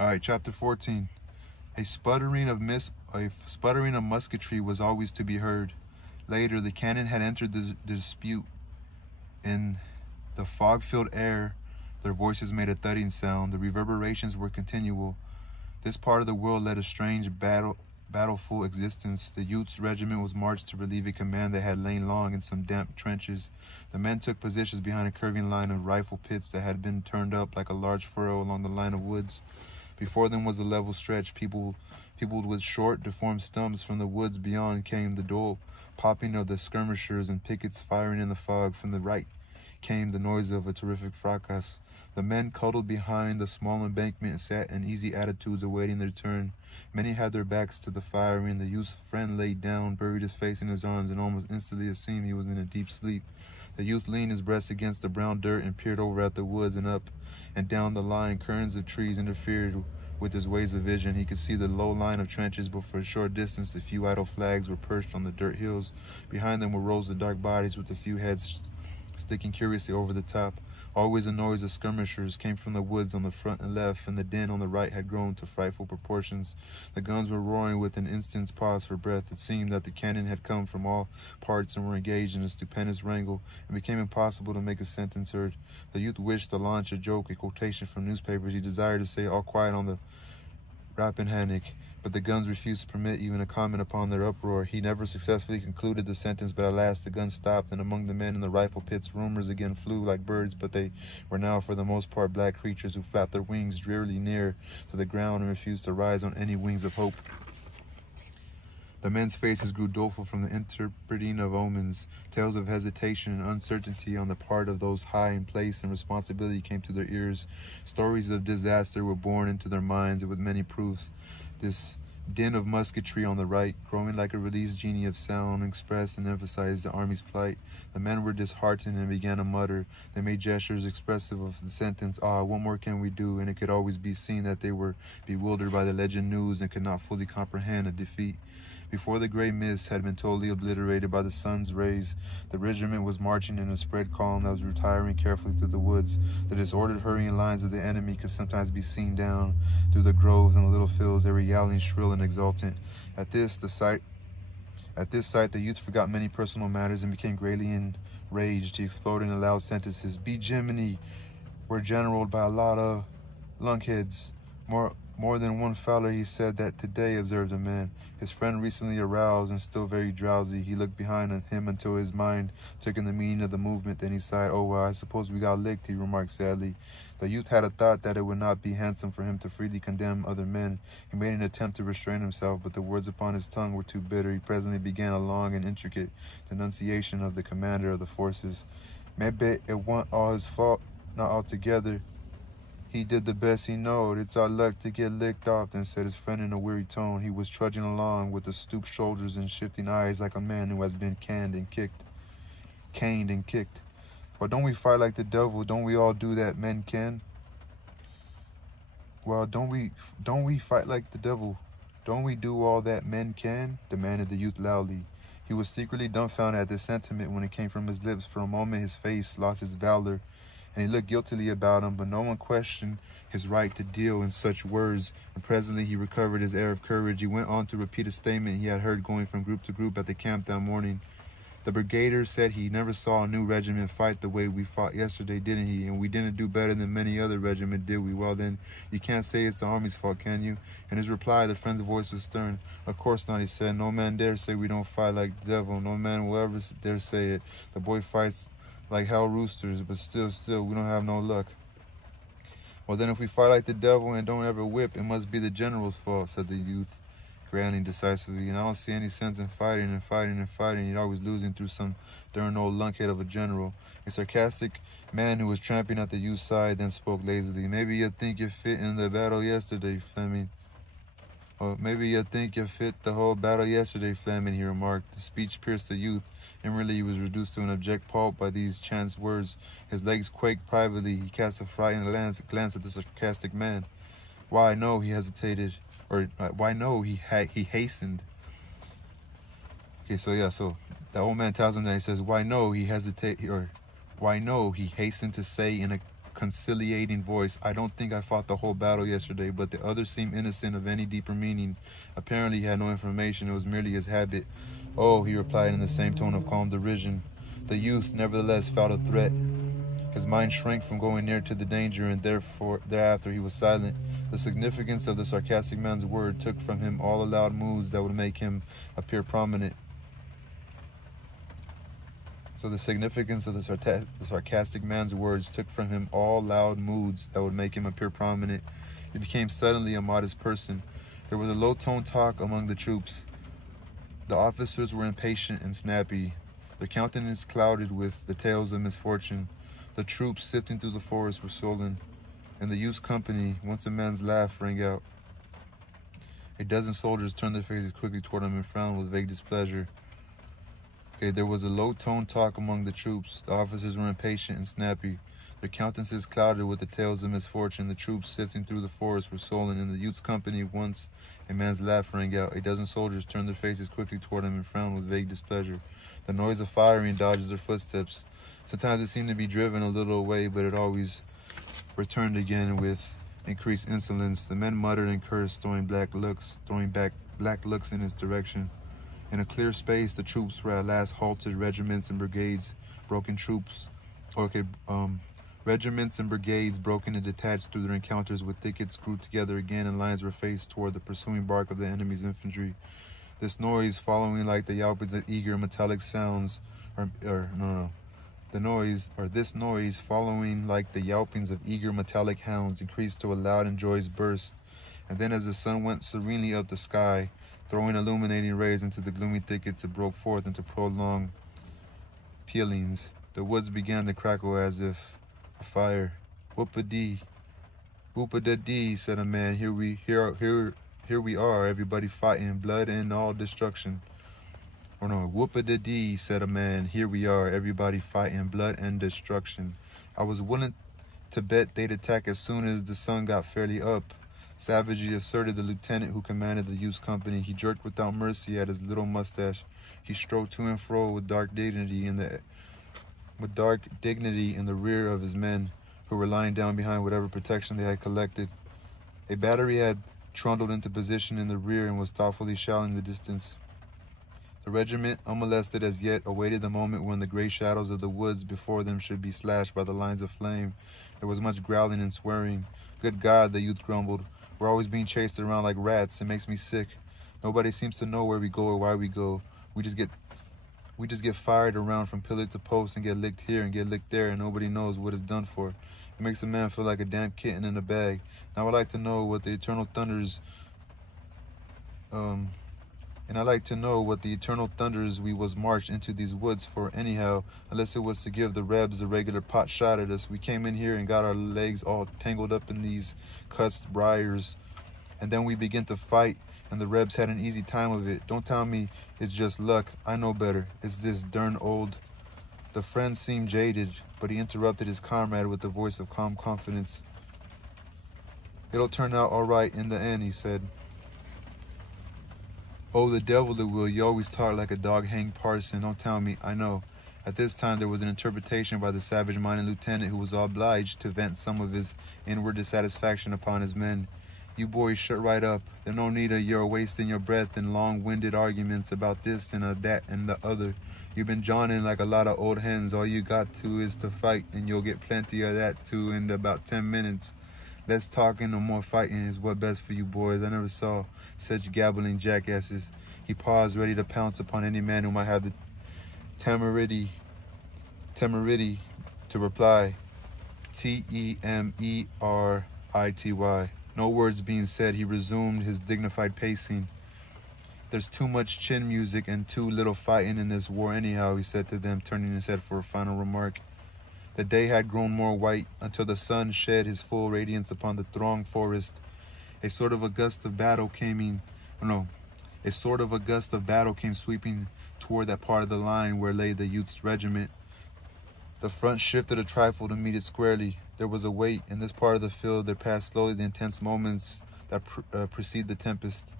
All right, chapter 14. A sputtering of musketry was always to be heard. Later, the cannon had entered the dispute. In the fog-filled air, their voices made a thudding sound. The reverberations were continual. This part of the world led a strange, battleful existence. The youth's regiment was marched to relieve a command that had lain long in some damp trenches. The men took positions behind a curving line of rifle pits that had been turned up like a large furrow along the line of woods. Before them was a level stretch, peopled with short, deformed stumps. From the woods beyond came the dull popping of the skirmishers and pickets firing in the fog. From the right came the noise of a terrific fracas. The men cuddled behind the small embankment and sat in easy attitudes awaiting their turn. Many had their backs to the firing. The youth's friend lay down, buried his face in his arms, and almost instantly it seemed he was in a deep sleep. The youth leaned his breast against the brown dirt and peered over at the woods, and up and down the line. Curtains of trees interfered with his ways of vision. He could see the low line of trenches, but for a short distance a few idle flags were perched on the dirt hills. Behind them were rows of dark bodies with a few heads sticking curiously over the top. Always a noise of skirmishers came from the woods on the front and left, and the din on the right had grown to frightful proportions. The guns were roaring with an instant's pause for breath. It seemed that the cannon had come from all parts and were engaged in a stupendous wrangle. It became impossible to make a sentence heard. The youth wished to launch a joke, a quotation from newspapers. He desired to say, "All quiet on the Rappahannock," but the guns refused to permit even a comment upon their uproar. He never successfully concluded the sentence, but at last the guns stopped, and among the men in the rifle pits rumors again flew like birds, but they were now for the most part black creatures who flapped their wings drearily near to the ground and refused to rise on any wings of hope. The men's faces grew doleful from the interpreting of omens. Tales of hesitation and uncertainty on the part of those high in place and responsibility came to their ears. Stories of disaster were borne into their minds with many proofs. This din of musketry on the right, growing like a released genie of sound, expressed and emphasized the army's plight. The men were disheartened and began to mutter. They made gestures expressive of the sentence, "Ah, what more can we do?" And it could always be seen that they were bewildered by the legend news and could not fully comprehend a defeat. Before the gray mist had been totally obliterated by the sun's rays, the regiment was marching in a spread column that was retiring carefully through the woods. The disordered, hurrying lines of the enemy could sometimes be seen down through the groves and the little fields. They were yelling shrill and exultant. At this sight, the youth forgot many personal matters and became greatly enraged. He exploded in loud sentences. "Be Jiminy, we're generaled by a lot of lunkheads." More than one fowler he said that today, observed a man. His friend, recently aroused and still very drowsy, he looked behind him until his mind took in the meaning of the movement. Then he sighed. "Oh, well, I suppose we got licked," he remarked sadly. The youth had a thought that it would not be handsome for him to freely condemn other men. He made an attempt to restrain himself, but the words upon his tongue were too bitter. He presently began a long and intricate denunciation of the commander of the forces. "Maybe it wasn't all his fault, not altogether. He did the best he knowed. It's our luck to get licked often," said his friend in a weary tone. He was trudging along with the stooped shoulders and shifting eyes like a man who has been caned and kicked. "Well, don't we fight like the devil? Don't we all do that, men can?" "Well, don't we fight like the devil? Don't we do all that men can?" demanded the youth loudly. He was secretly dumbfounded at this sentiment when it came from his lips. For a moment his face lost its valor, and he looked guiltily about him, but no one questioned his right to deal in such words, and presently he recovered his air of courage. He went on to repeat a statement he had heard going from group to group at the camp that morning. "The brigadier said he never saw a new regiment fight the way we fought yesterday, didn't he? And we didn't do better than many other regiments, did we? Well then, you can't say it's the army's fault, can you?" In his reply, the friend's voice was stern. "Of course not," he said. "No man dare say we don't fight like the devil. No man will ever dare say it. The boy fights like hell roosters, but still, we don't have no luck." "Well then, if we fight like the devil and don't ever whip, it must be the general's fault," said the youth, granting decisively. "And I don't see any sense in fighting. You're always losing through some darn old lunkhead of a general." A sarcastic man who was tramping at the youth's side then spoke lazily. "Maybe you think you fit in the battle yesterday, Fleming." "Or maybe you think you fit the whole battle yesterday, Fleming," he remarked. The speech pierced the youth. Inwardly he was reduced to an abject pulp by these chance words. His legs quaked privately. He cast a frightened glance at the sarcastic man. "Why, no," he hesitated. Why, no, he hastened. Okay, so the old man tells him that. He says, "Why, no," he hastened to say in a conciliating voice. "I don't think I fought the whole battle yesterday," but the other seemed innocent of any deeper meaning. Apparently he had no information. It was merely his habit. "Oh," he replied in the same tone of calm derision. The youth, nevertheless, felt a threat. His mind shrank from going near to the danger, and thereafter he was silent. The significance of the sarcastic man's word took from him all allowed moods that would make him appear prominent. So the significance of the sarcastic man's words took from him all loud moods that would make him appear prominent. He became suddenly a modest person. There was a low-toned talk among the troops. The officers were impatient and snappy, their countenance clouded with the tales of misfortune. The troops sifting through the forest were sullen. In the youth's company, once a man's laugh rang out. A dozen soldiers turned their faces quickly toward him and frowned with vague displeasure. Okay, there was a low-toned talk among the troops. The officers were impatient and snappy, their countenances clouded with the tales of misfortune. The troops sifting through the forest were sullen. In the youth's company, once a man's laugh rang out. A dozen soldiers turned their faces quickly toward him and frowned with vague displeasure. The noise of firing dodged their footsteps. Sometimes it seemed to be driven a little away, but it always returned again with increased insolence. The men muttered and cursed, throwing back black looks in its direction. In a clear space, the troops were at last halted. Regiments and brigades broke into detached through their encounters with thickets, grouped together again, and lines were faced toward the pursuing bark of the enemy's infantry. This noise, following like the yelpings of eager metallic sounds, this noise, following like the yelpings of eager metallic hounds, increased to a loud and joyous burst. And then, as the sun went serenely up the sky, throwing illuminating rays into the gloomy thickets, it broke forth into prolonged pealings. The woods began to crackle as if afire. "Whoop-a-dee, whoop-a-da-dee," said a man. Here we are, everybody fighting, blood and all destruction." "Whoop-a-da-dee," said a man. "Here we are, everybody fighting, blood and destruction." "I was willing to bet they'd attack as soon as the sun got fairly up," savagely asserted the lieutenant who commanded the youth's company. He jerked without mercy at his little mustache. He strode to and fro with dark dignity in the rear of his men, who were lying down behind whatever protection they had collected. A battery had trundled into position in the rear and was thoughtfully shelling the distance. The regiment, unmolested as yet, awaited the moment when the gray shadows of the woods before them should be slashed by the lines of flame. There was much growling and swearing. "Good God," the youth grumbled. "We're always being chased around like rats. It makes me sick. Nobody seems to know where we go or why we go. We just get fired around from pillar to post and get licked here and get licked there, and nobody knows what it's done for. It makes a man feel like a damn kitten in a bag. Now I'd like to know what the eternal thunders we was marched into these woods for anyhow, unless it was to give the Rebs a regular pot shot at us. We came in here and got our legs all tangled up in these cussed briars, and then we begin to fight, and the Rebs had an easy time of it. Don't tell me it's just luck. I know better. It's this darn old..." The friend seemed jaded, but he interrupted his comrade with a voice of calm confidence. "It'll turn out all right in the end," he said. "Oh, the devil it will. You always talk like a dog-hanged parson. Don't tell me. I know." At this time, there was an interpretation by the savage-minded lieutenant, who was obliged to vent some of his inward dissatisfaction upon his men. "You boys shut right up. There's no need of your wasting your breath in long-winded arguments about this and that and the other. You've been jawing like a lot of old hens. All you got to is to fight, and you'll get plenty of that too in about 10 minutes. Less talking and more fighting is what best for you boys. I never saw such gabbling jackasses." He paused, ready to pounce upon any man who might have the temerity to reply. Temerity. No words being said, he resumed his dignified pacing. "There's too much chin music and too little fighting in this war anyhow," he said to them, turning his head for a final remark. The day had grown more white until the sun shed his full radiance upon the thronged forest. A sort of a gust of battle came sweeping toward that part of the line where lay the youth's regiment. The front shifted a trifle to meet it squarely. There was a wait. In this part of the field there passed slowly the intense moments that precede the tempest.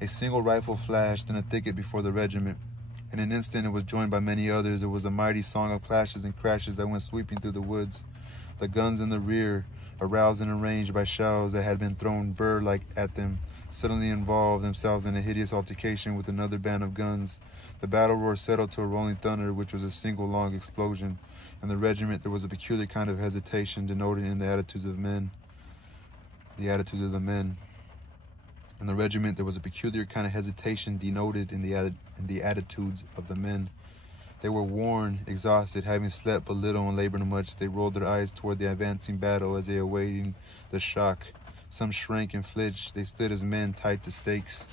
A single rifle flashed in a thicket before the regiment. In an instant, it was joined by many others. It was a mighty song of clashes and crashes that went sweeping through the woods. The guns in the rear, aroused and enraged by shells that had been thrown bird-like at them, suddenly involved themselves in a hideous altercation with another band of guns. The battle roar settled to a rolling thunder, which was a single long explosion. In the regiment, there was a peculiar kind of hesitation denoted in the attitudes of men. The attitudes of the men. In the regiment, there was a peculiar kind of hesitation denoted in the attitudes of the men. They were worn, exhausted, having slept but little and labored much. They rolled their eyes toward the advancing battle as they awaited the shock. Some shrank and flinched. They stood as men tied to stakes.